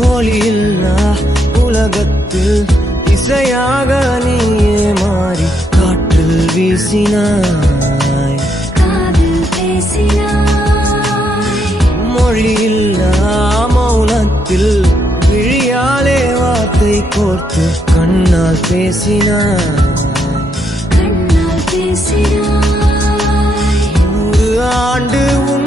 ஒளியில்லா உலகத்தில் இசையாக நீயே மாறி காற்றில் வீசினாய், காதில் பேசினாய். மொழியில்லா மௌனத்தில் விழியாலே வார்த்தை கோர்த்து கண்ணால் பேசினாய், கண்ணால் பேசினாய். 100 ஆண்டு